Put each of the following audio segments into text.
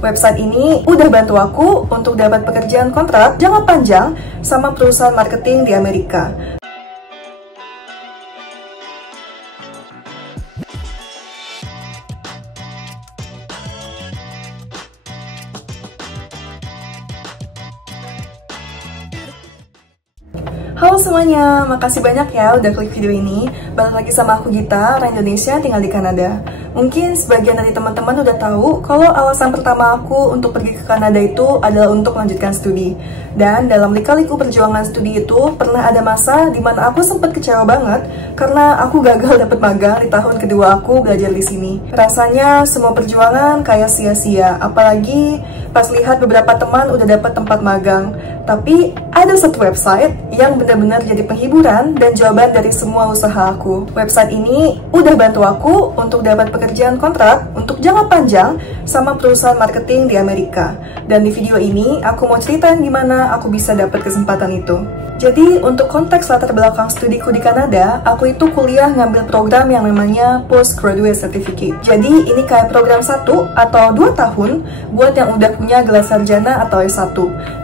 Website ini udah bantu aku untuk dapat pekerjaan kontrak jangka panjang sama perusahaan marketing di Amerika. Halo semuanya, makasih banyak ya udah klik video ini. Balik lagi sama aku Gita, orang Indonesia tinggal di Kanada. Mungkin sebagian dari teman-teman udah tahu kalau alasan pertama aku untuk pergi ke Kanada itu adalah untuk melanjutkan studi. Dan dalam lika-liku perjuangan studi itu pernah ada masa dimana aku sempat kecewa banget karena aku gagal dapet magang di tahun kedua aku belajar di sini. Rasanya semua perjuangan kayak sia-sia, apalagi pas lihat beberapa teman udah dapet tempat magang. Tapi ada satu website yang benar-benar jadi penghiburan dan jawaban dari semua usaha aku. Website ini udah bantu aku untuk dapat pekerjaan kontrak untuk jangka panjang sama perusahaan marketing di Amerika. Dan di video ini aku mau ceritain gimana aku bisa dapat kesempatan itu. Jadi untuk konteks latar belakang studiku di Kanada, aku itu kuliah ngambil program yang namanya Postgraduate Certificate. Jadi ini kayak program 1 atau 2 tahun buat yang udah punya gelar sarjana atau S1.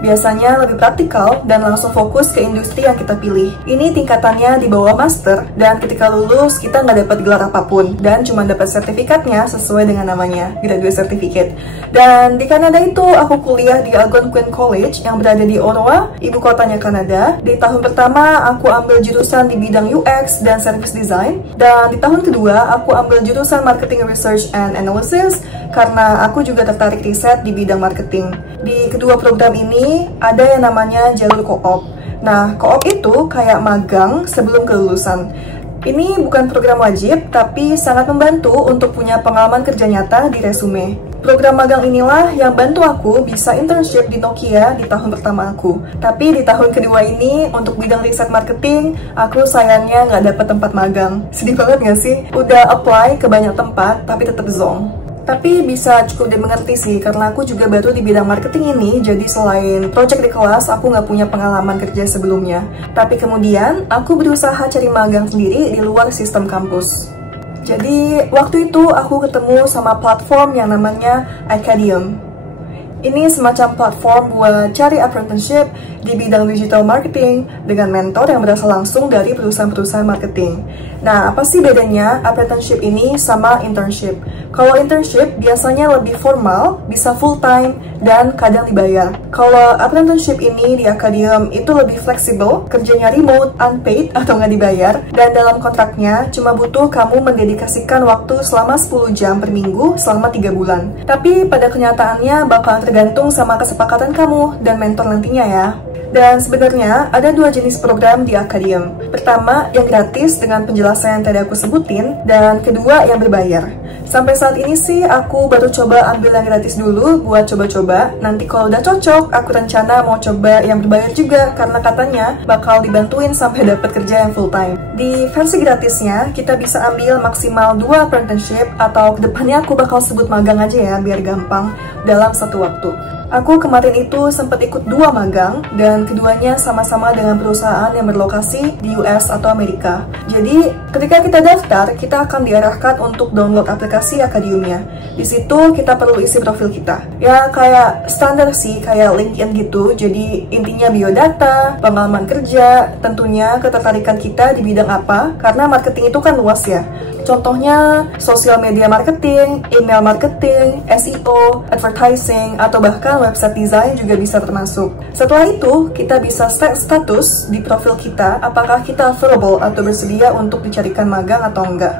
Biasanya lebih praktikal dan langsung fokus ke industri yang kita pilih. Ini tingkatannya di bawah master dan ketika lulus kita nggak dapat gelar apapun dan cuma dapat sertifikatnya sesuai dengan namanya, Graduate Certificate. Dan di Kanada itu aku kuliah di Algonquin College yang berada di Ottawa, ibu kotanya Kanada. Di tahun pertama, aku ambil jurusan di bidang UX dan Service Design. Dan di tahun kedua, aku ambil jurusan Marketing Research and Analysis karena aku juga tertarik riset di bidang marketing. Di kedua program ini, ada yang namanya jalur co-op. Nah, co-op itu kayak magang sebelum kelulusan. Ini bukan program wajib, tapi sangat membantu untuk punya pengalaman kerja nyata di resume. Program magang inilah yang bantu aku bisa internship di Nokia di tahun pertama aku. Tapi di tahun kedua ini, untuk bidang riset marketing, aku sayangnya nggak dapet tempat magang. Sedih banget nggak sih? Udah apply ke banyak tempat, tapi tetap zonk. Tapi bisa cukup dimengerti sih, karena aku juga baru di bidang marketing ini, jadi selain project di kelas, aku nggak punya pengalaman kerja sebelumnya. Tapi kemudian, aku berusaha cari magang sendiri di luar sistem kampus. Jadi, waktu itu aku ketemu sama platform yang namanya Acadium. Ini semacam platform buat cari apprenticeship di bidang digital marketing dengan mentor yang berasal langsung dari perusahaan-perusahaan marketing. Nah, apa sih bedanya apprenticeship ini sama internship? Kalau internship biasanya lebih formal, bisa full-time, dan kadang dibayar. Kalau apprenticeship ini di Acadium itu lebih fleksibel, kerjanya remote, unpaid, atau nggak dibayar, dan dalam kontraknya cuma butuh kamu mendedikasikan waktu selama 10 jam per minggu selama 3 bulan. Tapi pada kenyataannya bakal tergantung sama kesepakatan kamu dan mentor nantinya ya. Dan sebenarnya ada 2 jenis program di Acadium. Pertama, yang gratis dengan penjelasan yang tadi aku sebutin, dan kedua yang berbayar. Sampai saat ini sih aku baru coba ambil yang gratis dulu buat coba-coba. Nanti kalau udah cocok, aku rencana mau coba yang berbayar juga karena katanya bakal dibantuin sampai dapat kerja yang full time. Di versi gratisnya, kita bisa ambil maksimal 2 apprenticeship atau kedepannya aku bakal sebut magang aja ya biar gampang dalam satu waktu. Aku kemarin itu sempat ikut 2 magang dan keduanya sama-sama dengan perusahaan yang berlokasi di US atau Amerika. Jadi ketika kita daftar, kita akan diarahkan untuk download aplikasi Acadiumnya. Di situ kita perlu isi profil kita. Ya kayak standar sih, kayak LinkedIn gitu. Jadi intinya biodata, pengalaman kerja, tentunya ketertarikan kita di bidang apa, karena marketing itu kan luas ya. Contohnya sosial media marketing, email marketing, SEO, advertising, atau bahkan website design juga bisa termasuk. Setelah itu, kita bisa set status di profil kita apakah kita available atau bersedia untuk dicarikan magang atau enggak.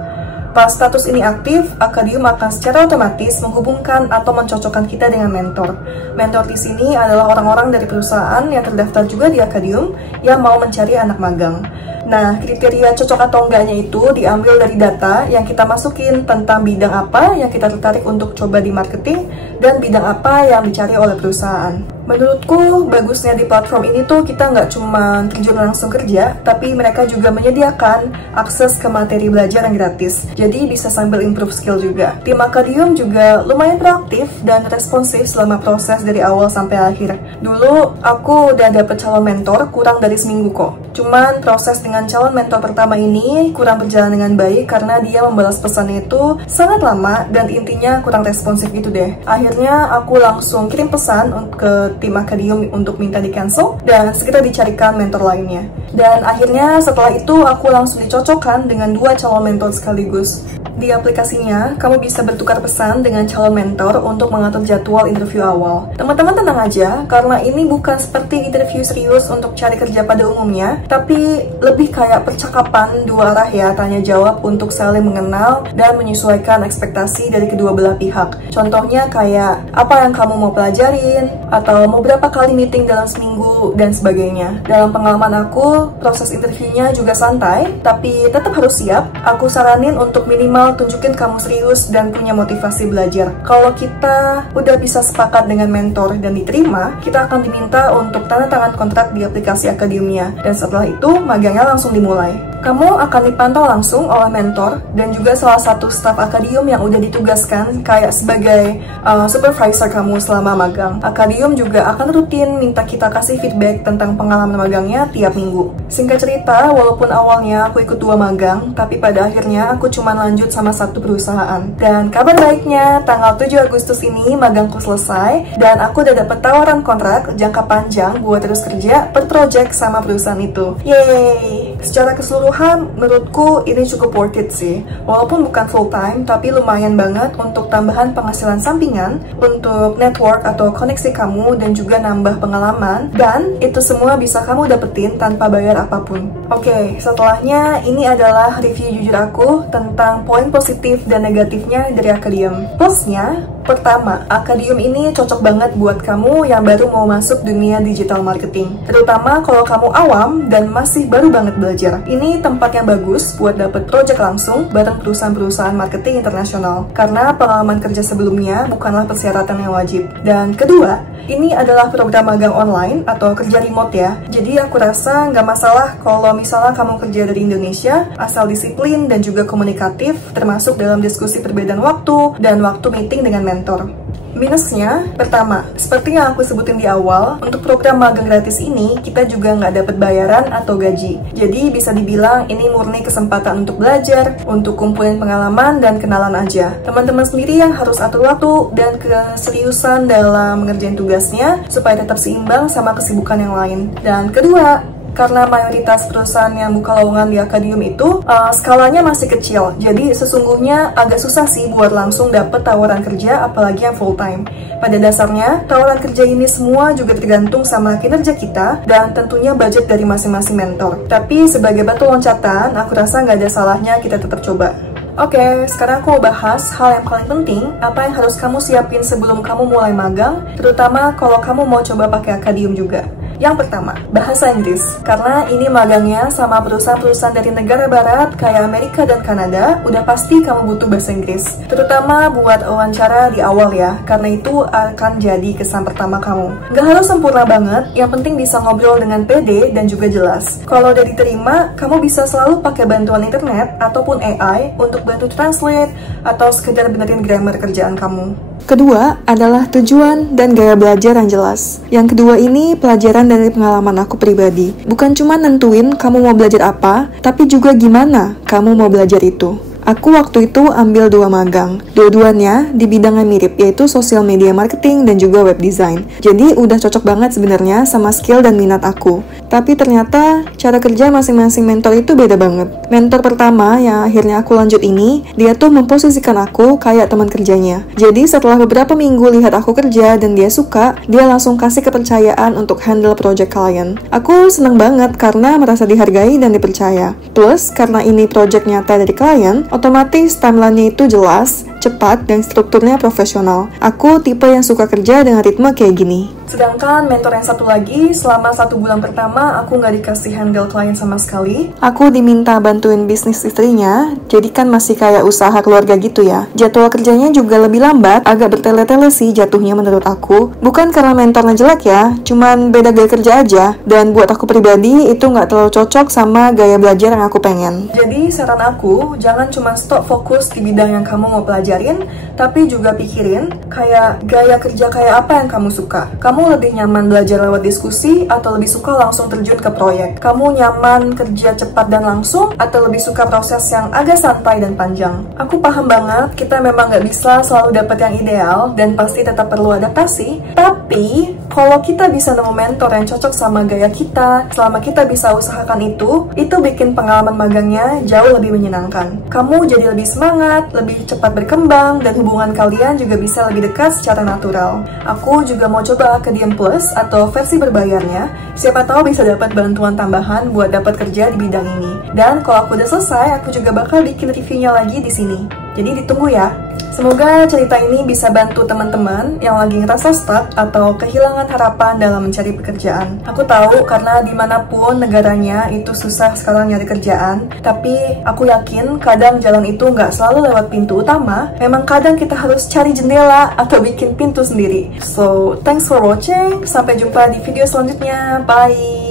Pas status ini aktif, Acadium akan secara otomatis menghubungkan atau mencocokkan kita dengan mentor. Mentor di sini adalah orang-orang dari perusahaan yang terdaftar juga di Acadium yang mau mencari anak magang. Nah, kriteria cocok atau enggaknya itu diambil dari data yang kita masukin tentang bidang apa yang kita tertarik untuk coba di marketing dan bidang apa yang dicari oleh perusahaan. Menurutku, bagusnya di platform ini tuh kita nggak cuma terjun langsung kerja, tapi mereka juga menyediakan akses ke materi belajar yang gratis. Jadi bisa sambil improve skill juga. Tim Acadium juga lumayan proaktif dan responsif selama proses dari awal sampai akhir. Dulu, aku udah dapet calon mentor kurang dari seminggu kok. Cuman proses dengan calon mentor pertama ini kurang berjalan dengan baik karena dia membalas pesannya itu sangat lama dan intinya kurang responsif gitu deh. Akhirnya aku langsung kirim pesan ke tim Akadium untuk minta di cancel dan segera dicarikan mentor lainnya. Dan akhirnya setelah itu aku langsung dicocokkan dengan 2 calon mentor sekaligus. Di aplikasinya, kamu bisa bertukar pesan dengan calon mentor untuk mengatur jadwal interview awal. Teman-teman tenang aja, karena ini bukan seperti interview serius untuk cari kerja pada umumnya, tapi lebih kayak percakapan 2 arah ya, tanya jawab untuk saling mengenal dan menyesuaikan ekspektasi dari kedua belah pihak. Contohnya kayak, apa yang kamu mau pelajarin, atau mau berapa kali meeting dalam seminggu, dan sebagainya. Dalam pengalaman aku, proses interviewnya juga santai, tapi tetap harus siap. Aku saranin untuk minimal tunjukin kamu serius dan punya motivasi belajar. Kalau kita udah bisa sepakat dengan mentor dan diterima, kita akan diminta untuk tanda tangan kontrak di aplikasi Akadiumnya. Dan setelah itu, magangnya langsung dimulai. Kamu akan dipantau langsung oleh mentor dan juga salah satu staf Akadium yang udah ditugaskan kayak sebagai supervisor kamu selama magang. Akadium juga akan rutin minta kita kasih feedback tentang pengalaman magangnya tiap minggu. Singkat cerita, walaupun awalnya aku ikut 2 magang, tapi pada akhirnya aku cuma lanjut sama 1 perusahaan. Dan kabar baiknya, tanggal 7 Agustus ini magangku selesai dan aku udah dapet tawaran kontrak jangka panjang buat terus kerja per project sama perusahaan itu. Yeay! Secara keseluruhan, menurutku ini cukup worth it sih. Walaupun bukan full time, tapi lumayan banget untuk tambahan penghasilan sampingan, untuk network atau koneksi kamu, dan juga nambah pengalaman. Dan itu semua bisa kamu dapetin tanpa bayar apapun. Oke, setelahnya ini adalah review jujur aku tentang poin positif dan negatifnya dari Akadium. Plusnya, pertama, Akadium ini cocok banget buat kamu yang baru mau masuk dunia digital marketing. Terutama kalau kamu awam dan masih baru banget belajar. Ini tempat yang bagus buat dapet project langsung bareng perusahaan-perusahaan marketing internasional. Karena pengalaman kerja sebelumnya bukanlah persyaratan yang wajib. Dan kedua, ini adalah program magang online atau kerja remote ya. Jadi aku rasa nggak masalah kalau misalnya kamu kerja dari Indonesia, asal disiplin dan juga komunikatif, termasuk dalam diskusi perbedaan waktu dan waktu meeting dengan mentor. Minusnya, pertama, seperti yang aku sebutin di awal, untuk program magang gratis ini, kita juga nggak dapat bayaran atau gaji. Jadi bisa dibilang ini murni kesempatan untuk belajar, untuk kumpulin pengalaman dan kenalan aja. Teman-teman sendiri yang harus atur waktu dan keseriusan dalam mengerjain tugasnya, supaya tetap seimbang sama kesibukan yang lain. Dan kedua, karena mayoritas perusahaan yang buka lowongan di Akadium itu skalanya masih kecil, jadi sesungguhnya agak susah sih buat langsung dapet tawaran kerja, apalagi yang full time. Pada dasarnya, tawaran kerja ini semua juga tergantung sama kinerja kita dan tentunya budget dari masing-masing mentor. Tapi sebagai batu loncatan, aku rasa nggak ada salahnya kita tetap coba. Oke, sekarang aku mau bahas hal yang paling penting, apa yang harus kamu siapin sebelum kamu mulai magang, terutama kalau kamu mau coba pakai Akadium juga. Yang pertama, bahasa Inggris. Karena ini magangnya sama perusahaan-perusahaan dari negara barat kayak Amerika dan Kanada, udah pasti kamu butuh bahasa Inggris. Terutama buat wawancara di awal ya, karena itu akan jadi kesan pertama kamu. Gak harus sempurna banget, yang penting bisa ngobrol dengan pede dan juga jelas. Kalau udah diterima, kamu bisa selalu pakai bantuan internet ataupun AI untuk bantu translate atau sekedar benerin grammar kerjaan kamu. Kedua adalah tujuan dan gaya belajar yang jelas. Yang kedua ini pelajaran dari pengalaman aku pribadi. Bukan cuma nentuin kamu mau belajar apa, tapi juga gimana kamu mau belajar itu. Aku waktu itu ambil 2 magang. Dua-duanya di bidang yang mirip, yaitu social media marketing dan juga web design. Jadi udah cocok banget sebenarnya sama skill dan minat aku. Tapi ternyata cara kerja masing-masing mentor itu beda banget. Mentor pertama yang akhirnya aku lanjut ini, dia tuh memposisikan aku kayak teman kerjanya. Jadi setelah beberapa minggu lihat aku kerja dan dia suka, dia langsung kasih kepercayaan untuk handle project klien. Aku seneng banget karena merasa dihargai dan dipercaya. Plus, karena ini project nyata dari klien, otomatis timeline-nya itu jelas, cepat, dan strukturnya profesional. Aku tipe yang suka kerja dengan ritme kayak gini. Sedangkan mentor yang satu lagi, selama 1 bulan pertama aku nggak dikasih handle klien sama sekali. Aku diminta bantuin bisnis istrinya, jadi kan masih kayak usaha keluarga gitu ya. Jadwal kerjanya juga lebih lambat, agak bertele-tele sih jatuhnya menurut aku. Bukan karena mentornya jelek ya, cuman beda gaya kerja aja. Dan buat aku pribadi, itu nggak terlalu cocok sama gaya belajar yang aku pengen. Jadi saran aku, jangan cuma stop fokus di bidang yang kamu mau pelajari. pelajarin, tapi juga pikirin kayak gaya kerja kayak apa yang kamu suka. Kamu lebih nyaman belajar lewat diskusi atau lebih suka langsung terjun ke proyek? Kamu nyaman kerja cepat dan langsung atau lebih suka proses yang agak santai dan panjang? Aku paham banget kita memang nggak bisa selalu dapat yang ideal dan pasti tetap perlu adaptasi, tapi kalau kita bisa nemu mentor yang cocok sama gaya kita, selama kita bisa usahakan itu bikin pengalaman magangnya jauh lebih menyenangkan. Kamu jadi lebih semangat, lebih cepat berkembang, dan hubungan kalian juga bisa lebih dekat secara natural. Aku juga mau coba ke Diem Plus atau versi berbayarnya, siapa tahu bisa dapat bantuan tambahan buat dapat kerja di bidang ini. Dan kalau aku udah selesai, aku juga bakal bikin reviewnya lagi di sini. Jadi ditunggu ya. Semoga cerita ini bisa bantu teman-teman yang lagi ngerasa stuck atau kehilangan harapan dalam mencari pekerjaan. Aku tahu karena dimanapun negaranya itu susah sekarang nyari kerjaan, tapi aku yakin kadang jalan itu nggak selalu lewat pintu utama, memang kadang kita harus cari jendela atau bikin pintu sendiri. So, thanks for watching, sampai jumpa di video selanjutnya, bye!